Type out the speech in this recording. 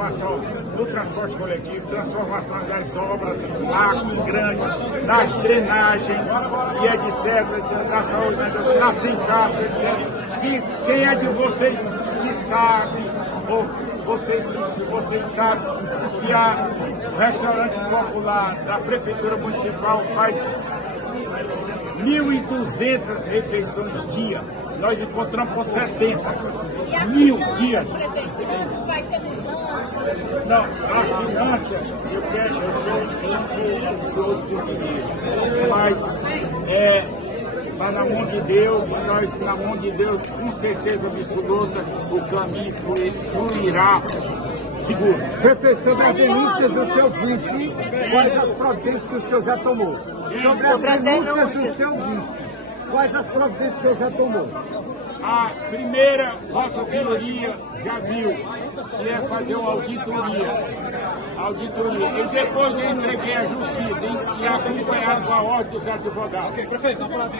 transformação do transporte coletivo, transformação das obras lá em Grande, nas drenagens e etc, da saúde, na Sincato, etc. E quem é de vocês que sabe, ou vocês sabem que o restaurante popular da Prefeitura Municipal faz 1.200 refeições dia. Nós encontramos por 70. 1.000 dias. Vai ter mudança? Não, a finança, eu quero ansioso por dinheiro. Mas está na mão de Deus, e nós, na mão de Deus, com certeza absoluta, o caminho fluirá seguro. Prefeito, sobre as denúncias do seu vice, quais as providências que o senhor já tomou? Sobre as denúncias do seu vice, quais as providências que o senhor já tomou? A primeira, Vossa Senhoria já viu, que é fazer uma auditoria. E depois eu entreguei à Justiça, e acompanhado com a ordem dos advogados. Prefeito, vamos falar aqui.